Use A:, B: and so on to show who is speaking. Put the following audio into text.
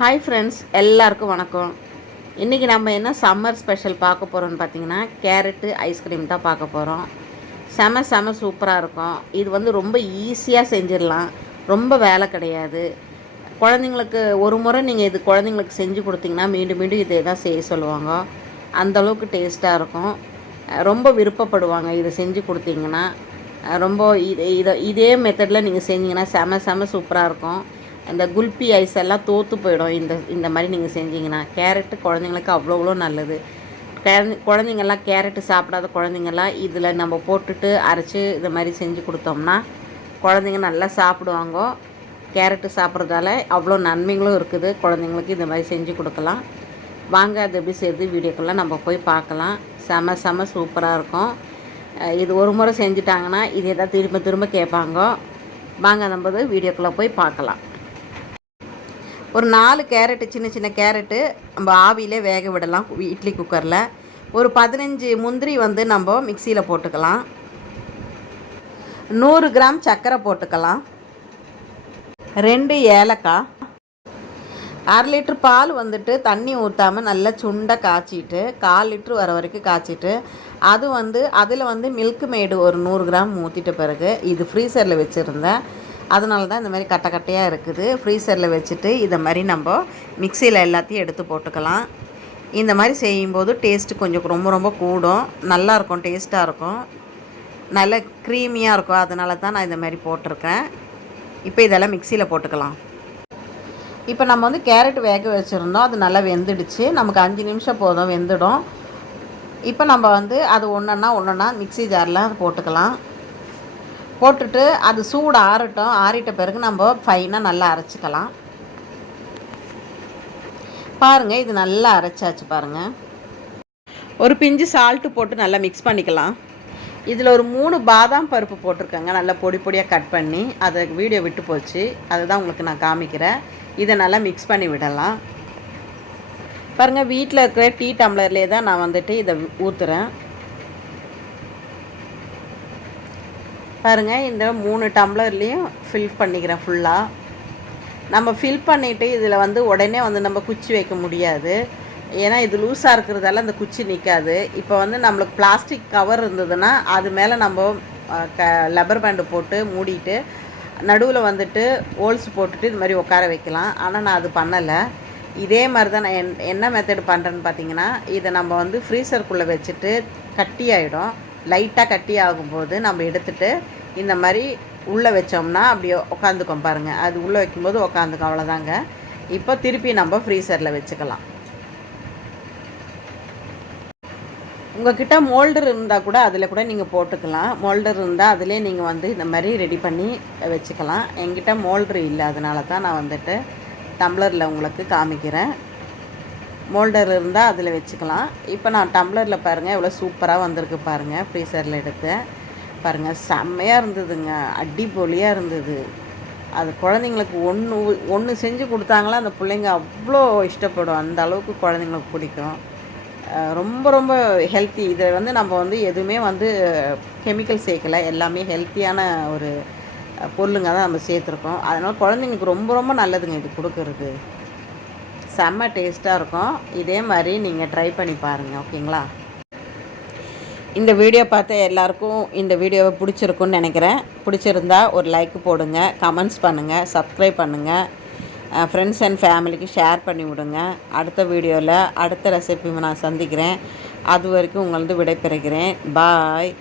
A: Hi friends எல்லாருக்கும் வணக்கம். இன்றைக்கி நம்ம என்ன சம்மர் ஸ்பெஷல் பார்க்க போகிறோம்னு பார்த்தீங்கன்னா கேரட்டு ஐஸ்கிரீம் தான் பார்க்க போகிறோம் செம செம சூப்பராக இருக்கும். இது வந்து ரொம்ப ஈஸியாக செஞ்சிடலாம். ரொம்ப வேலை கிடையாது. குழந்தைங்களுக்கு ஒரு முறை நீங்கள் இது குழந்தைங்களுக்கு செஞ்சு கொடுத்தீங்கன்னா மீண்டும் மீண்டும் இதே தான் செய்ய சொல்லுவாங்க. அந்தளவுக்கு டேஸ்ட்டாக இருக்கும். ரொம்ப விருப்பப்படுவாங்க இதை செஞ்சு கொடுத்தீங்கன்னா. ரொம்ப இது இதை இதே மெத்தடில் நீங்கள் செஞ்சீங்கன்னா செம செம சூப்பராக இருக்கும். இந்த குல்பி ஐஸ் எல்லாம் தோற்று போயிடும். இந்த இந்த மாதிரி நீங்கள் செஞ்சீங்கன்னா கேரட்டு குழந்தைங்களுக்கு அவ்வளோ அவ்வளோ நல்லது. குழந்தை குழந்தைங்கள்லாம் கேரட்டு சாப்பிடாத குழந்தைங்கள்லாம் இதில் நம்ம போட்டுட்டு அரைச்சி இந்த மாதிரி செஞ்சு கொடுத்தோம்னா குழந்தைங்க நல்லா சாப்பிடுவாங்க. கேரட்டு சாப்பிட்றதால அவ்வளோ நன்மைகளும் இருக்குது. குழந்தைங்களுக்கு இந்த மாதிரி செஞ்சு கொடுக்கலாம். வாங்க அது எப்படி செய்யுது வீடியோக்குள்ளே நம்ம போய் பார்க்கலாம். செம செம சூப்பராக இருக்கும். இது ஒரு முறை செஞ்சுட்டாங்கன்னா இதே தான் திரும்ப திரும்ப கேட்பாங்க. வாங்க நம்ம வீடியோக்குள்ளே போய் பார்க்கலாம். ஒரு நாலு கேரட்டு சின்ன சின்ன கேரட்டு நம்ம ஆவியிலே வேக விடலாம் இட்லி குக்கரில். ஒரு பதினஞ்சு முந்திரி வந்து நம்ம மிக்சியில் போட்டுக்கலாம். நூறு கிராம் சர்க்கரை போட்டுக்கலாம். ரெண்டு ஏலக்காய். அரை லிட்டர் பால் வந்துட்டு தண்ணி ஊற்றாமல் நல்லா சுண்டை காய்ச்சிட்டு கால் லிட்ரு வர வரைக்கும் காய்ச்சிட்டு அது வந்து அதில் வந்து மில்க் மேடு ஒரு நூறு கிராம் ஊற்றிட்ட பிறகு இது ஃப்ரீசரில் வச்சுருந்தேன். அதனால தான் இந்த மாதிரி கட்டை கட்டையாக இருக்குது ஃப்ரீசரில் வச்சுட்டு இதை மாதிரி நம்ம மிக்சியில் எல்லாத்தையும் எடுத்து போட்டுக்கலாம். இந்த மாதிரி செய்யும்போது டேஸ்ட்டு கொஞ்சம் ரொம்ப ரொம்ப கூடும். நல்லாயிருக்கும் டேஸ்ட்டாக இருக்கும். நல்ல க்ரீமியாக இருக்கும். அதனால தான் நான் இந்த மாதிரி போட்டிருக்கேன். இப்போ இதெல்லாம் மிக்சியில் போட்டுக்கலாம். இப்போ நம்ம வந்து கேரட் வேக வச்சுருந்தோம். அது நல்லா வெந்துடுச்சு. நமக்கு அஞ்சு நிமிஷம் போதும் வெந்துடும். இப்போ நம்ம வந்து அது ஒன்றுன்னா ஒன்றுன்னா மிக்ஸி ஜாரில் போட்டுக்கலாம். போட்டுட்டு அது சூடு ஆறட்டும் ஆறிட்ட பிறகு நம்ம ஃபைனாக நல்லா அரைச்சிக்கலாம். பாருங்கள் இது நல்லா அரைச்சாச்சு பாருங்கள் ஒரு பிஞ்சு சால்ட்டு போட்டு நல்லா மிக்ஸ் பண்ணிக்கலாம். இதில் ஒரு மூணு பாதாம் பருப்பு போட்டிருக்கேங்க. நல்லா பொடி பொடியாக கட் பண்ணி அதை வீடியோ விட்டு போச்சு. அதுதான் உங்களுக்கு நான் காமிக்கிறேன். இதை நல்லா மிக்ஸ் பண்ணி விடலாம். பாருங்கள் வீட்டில் இருக்கிற டீ டம்ளர்லேயே தான் நான் வந்துட்டு இதை ஊற்றுறேன் பாருங்கள் இந்த மூணு டம்ளர்லேயும் ஃபில் பண்ணிக்கிறேன் ஃபுல்லாக நம்ம ஃபில் பண்ணிவிட்டு இதில் வந்து உடனே வந்து நம்ம குச்சி வைக்க முடியாது. ஏன்னா இது லூஸாக இருக்கிறதால அந்த குச்சி நிற்காது இப்போ வந்து நம்மளுக்கு பிளாஸ்டிக் கவர் இருந்ததுன்னா அது மேலே நம்ம க லப்பர் பேண்டு போட்டு மூடிட்டு நடுவில் வந்துட்டு ஹோல்ஸ் போட்டுட்டு இது மாதிரி உட்கார வைக்கலாம். ஆனால் நான் அது பண்ணலை. இதே மாதிரி தான் நான் என் என்ன மெத்தட் பண்ணுறேன்னு பார்த்தீங்கன்னா இதை நம்ம வந்து ஃப்ரீசருக்குள்ளே வச்சுட்டு கட்டி ஆகிடும் லைட்டாக கட்டி ஆகும்போது நம்ம எடுத்துட்டு இந்த மாதிரி உள்ளே வச்சோம்னா அப்படியே உட்காந்துக்கும் பாருங்கள் அது உள்ளே வைக்கும்போது உட்காந்துக்கும் அவ்வளோதாங்க இப்போ திருப்பி நம்ம ஃப்ரீசரில் வச்சுக்கலாம். உங்கள்கிட்ட மோல்டர் இருந்தால் கூட அதில் கூட நீங்கள் போட்டுக்கலாம். மோல்டர் இருந்தால் அதிலே நீங்கள் வந்து இந்த மாதிரி ரெடி பண்ணி வச்சுக்கலாம். என்கிட்ட மோல்டர் இல்லை அதனால தான் நான் வந்துட்டு டம்ளரில் உங்களுக்கு காமிக்கிறேன். மோல்டர் இருந்தால் அதில் வச்சுக்கலாம். இப்போ நான் டம்ளரில் பாருங்கள் எவ்வளோ சூப்பராக வந்திருக்கு பாருங்கள் ஃப்ரீசரில் எடுத்தேன் பாருங்கள் செம்மையாக இருந்ததுங்க. அடிப்பொலியாக இருந்தது. அது குழந்தைங்களுக்கு ஒன்று ஒன்று செஞ்சு கொடுத்தாங்களா அந்த பிள்ளைங்க அவ்வளோ இஷ்டப்படும். அந்த அளவுக்கு குழந்தைங்களுக்கு பிடிக்கும். ரொம்ப ரொம்ப ஹெல்த்தி இதை வந்து நம்ம வந்து எதுவுமே வந்து கெமிக்கல் சேர்க்கலை. எல்லாமே ஹெல்த்தியான ஒரு பொருளுங்க தான் நம்ம சேர்த்துருக்கோம். அதனால் குழந்தைங்களுக்கு ரொம்ப ரொம்ப நல்லதுங்க இது கொடுக்கறது. செம்ம டேஸ்ட்டாக இருக்கும். இதே மாதிரி நீங்கள் ட்ரை பண்ணி பாருங்கள் ஓகேங்களா? இந்த வீடியோ பார்த்த எல்லாருக்கும் இந்த வீடியோவை பிடிச்சிருக்குன்னு நினைக்கிறேன். பிடிச்சிருந்தா ஒரு லைக் போடுங்க கமெண்ட்ஸ் பண்ணுங்கள் சப்ஸ்கிரைப் பண்ணுங்கள் ஃப்ரெண்ட்ஸ் அண்ட் ஃபேமிலிக்கு ஷேர் பண்ணி விடுங்க. அடுத்த வீடியோவில் அடுத்த ரெசிபி நான் சந்திக்கிறேன். அது வரைக்கும் உங்களது விடைபெறுகிறேன். பாய்